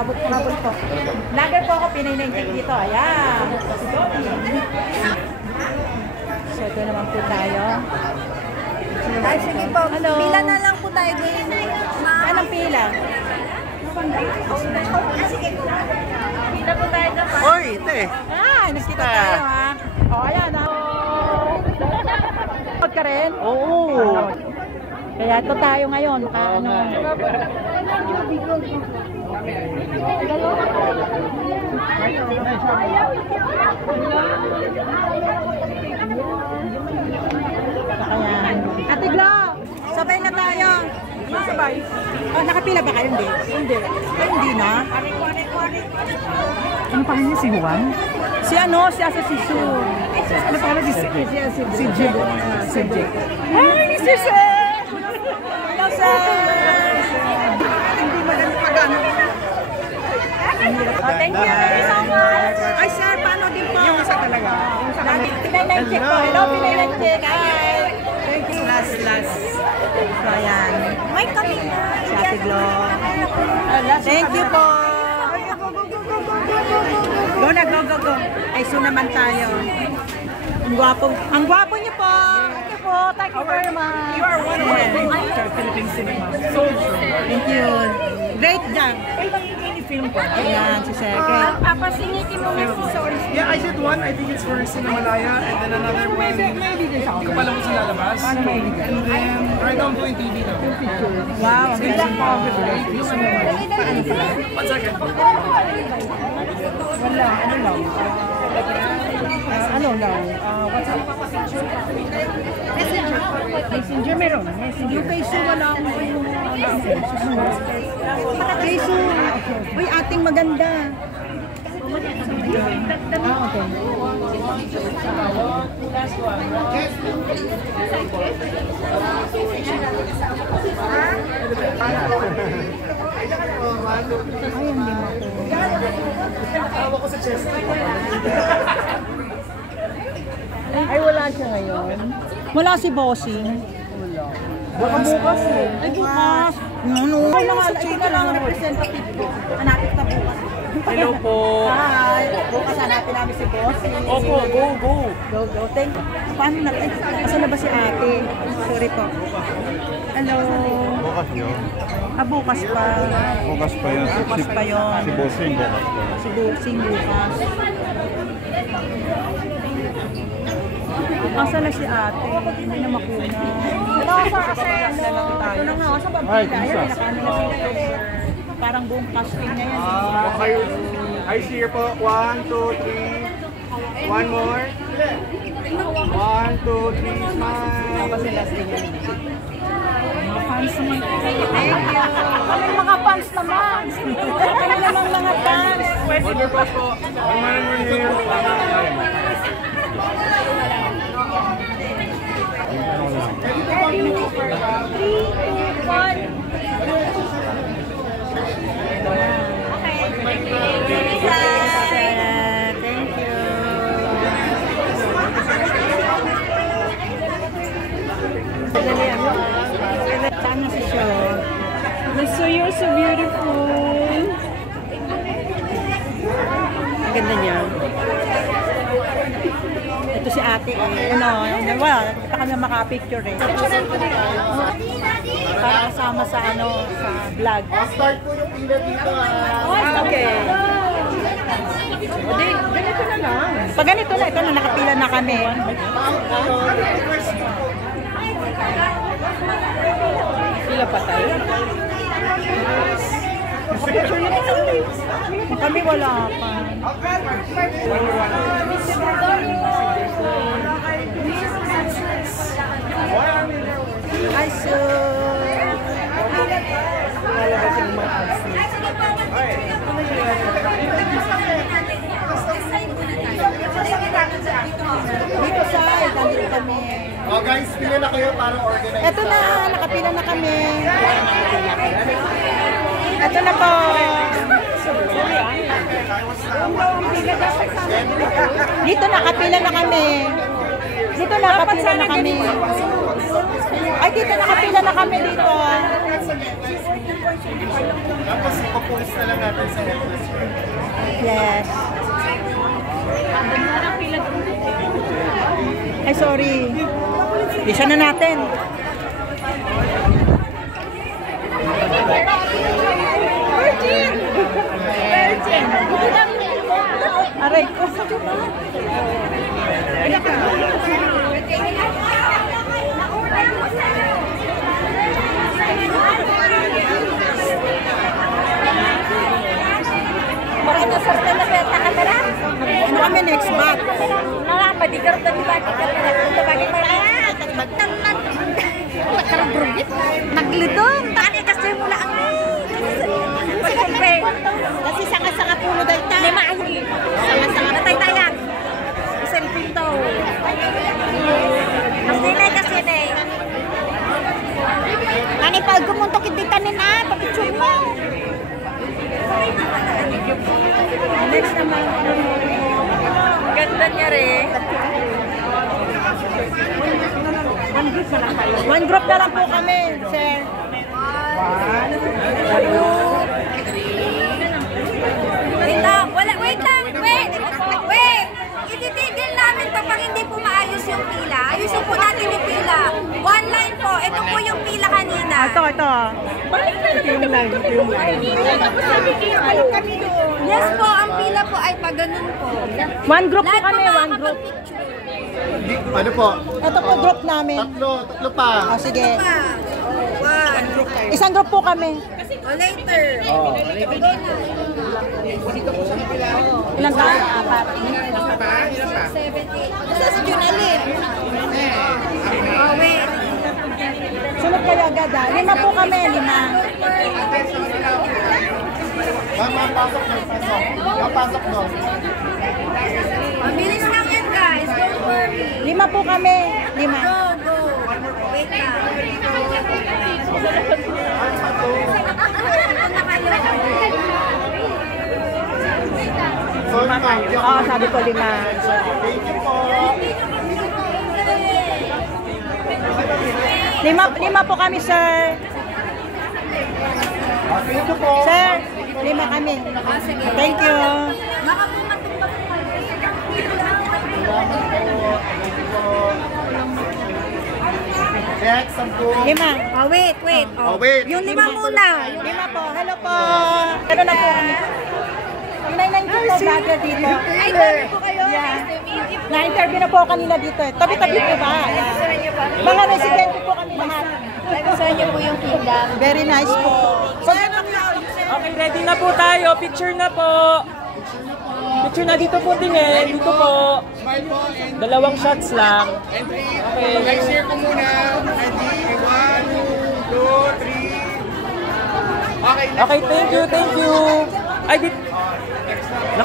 Abot po. Lager po ako, Pinay 19 dito. Ayan. So, ito naman po tayo. Ay, sige po. Hello. Pila na lang po tayo din. Anong pila? Sige. Pila po tayo dapat. Hoy, ite. Nagkita tayo ha. O, ayan ha. Huwag ka rin? Oo. Kaya ito tayo ngayon. Ano? Ayan. Ate Glo, sabay na tayo. Sabay. Oh, nakapila ba kayo? Hindi. Hindi. Hindi na. Ano pa niya si Juan? Si ano? Si Asa si Su. Ano pa niya si Jig? Si Jig. Ay, si Sir! Hello, Sir! Hindi magaling pagano. Oh, thank you very so much. Ay, Sir, paano din po? Yung isa talaga. Pinay 19 po. Hello, Pinay 19. Hi! Thank you. Last. So, ayan. May kami na. Si Ate Glo. Thank you po. Go na, go. Ay, so naman tayo. Ang gwapo niyo po. Thank you very much. You are one of the Philippine cinema. Thank you. Great job. Film po. Ayan, si Seke. Papasingiti mo si Sorry. Yeah, I did one. I think it's for Cinemalaya. And then another one. Hindi ko pa lang kung sila labas. And then, right now I'm doing TV now. Wow. Good luck po. One second. Wala, ano lang? What's up? Messenger meron. Yung Kaysu wala akong Kaysu. Uy, ating maganda. Okay. Tawa ko sa chest. Ay, wala siya ngayon. Wala si Bossing. Wala. Baka bukas eh. Ay, bukas. Ano? Ay, ito na lang ang representative ko. Hanapin kita bukas. Hello po. Hi. Bukas hanapin namin si Bossing. Opo, go. Go. Thank you. Paano na? Asan na ba si ate? Sorry po. Hello. Bukas yun. Bukas pa. Bukas pa yun. Bukas pa yun. Si Bossing bukas pa. Si Bossing bukas. Asa na si ate? Hindi na makuna. Ito na nga, asa ba? Ay, Ayan, nakano na sila eh. Parang buong casting na yan. Okay. I see here po. 1, 2, 3. One more. 1, 2, 3. Smile. Tapos sila sila. Mga fans naman. Thank you. Kami mga fans naman. Kami namang mga fans. Order po. One more here. Ready? 3, 2, 1. Thank you. Saan na si Show? So you're so beautiful. Ang ganda niya. Ito si ate eh. Wala kami makapicture eh. Para kasama sa sa vlog. Start po yung pila dito. Okay. Ganito na lang. Pag ganito na, ito na nakapila na kami. Pila pa tayo. Kami wala pa. Hi, dito side, nandito kami. Oh guys, pila na kayo para organize. Ito na, nakapila na kami. Ito na po. Dito nakapila na kami. Dito nakapila na kami. Ay, dito nakapila na kami dito. Tapos ipapulis na lang natin sa headless. Yes. Ay, sorry. Bisa na natin. Virgin! Virgin! Aray ko. Marami sa na peta kamera. Ano kami next back? Padigar na diba? Ito bagay magtamad. Nakarabugit. Naglidong. Tani kasi mula ang Kasi sanga-sanga puno dahil tayo. lima ay sama-sama natay-tayan. Selfie to. Kasi na. Nani pag gumuntok hindi tanin papicture mo. Next naman. Ganda niya rin. One group na lang po kami, sir. Wait lang. Wait. Ititigil namin to pag hindi po maayos yung pila. Ayusin po natin yung pila. One line po. Ito po yung pila kanina. Ito. Yes po, ang pila po ay pag ganun po. One group po Lahat kami, po one group. makakapag-picture. Ano po? Ito po group namin. Tatlo pa. O, sige. Pa. One. Isang group po kami. O later. Ilang taon? Apat. 70. Asa si Junalyn? Oh, wait. Sunod kayo agad ah. 5 po kami, 5. Mama, pasok na. Pasok no. Mabilis lang yan, guys. Don't worry. 5 po kami, 5. Go. Wait lang. Ito na kayo. So, ma'am, Oo, sabi ko 5. thank you po. 5 po kami, sir. Thank you po. Sir, 5 kami. Sige. Thank you. Baka po matumbang Next, 10. 5. Oh, wait. Wait. Yung 5 muna. 5 po. Hello po. Ano na po kami? Inaynay ko po vlogger dito. Ay, dami po kayo. Yeah. Na-interview na po kanina dito. Tabi-tabi po ba? Mga residente po kami lahat. Nagustuhan niyo po yung kingdom. Very nice po. Okay, ready na po tayo. Picture na po. Picture na dito po tingin. Dito po. 2 shots lang. Okay. Next year ko muna. Ready? 1, 2, 3. Okay, Okay, thank you. Ay,